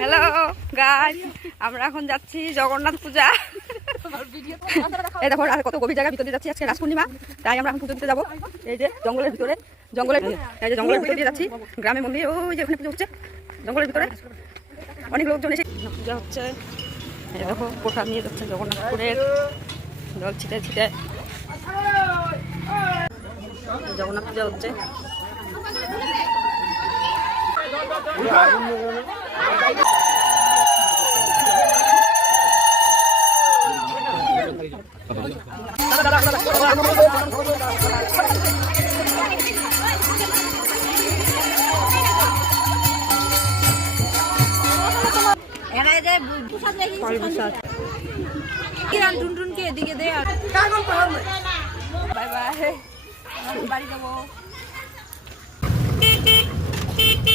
Hello guys, আমরা এখন যাচ্ছি জগন্নাথ পূজা। এই দেখো কত গভীর জায়গার ভিতরে যাচ্ছি, আজকে রাস পূর্ণিমা, তাই আমরা এখন পুজো দিতে যাবো। এই যে জঙ্গলের ভিতরে, এই যে জঙ্গলের ভিতরে দিয়ে যাচ্ছি। গ্রামে মন্দির ওই যে ওখানে পুজো হচ্ছে, জঙ্গলের ভিতরে অনেক লোকজন এসে পূজা হচ্ছে। এই দেখো প্রসাদ নিয়ে যাচ্ছে জগন্নাথপুরের, জল ছিটে ছিটে জগন্নাথ পূজা হচ্ছে। টুনটুনকে এদিকে দে, বাই বাই, বাড়ি যাবো।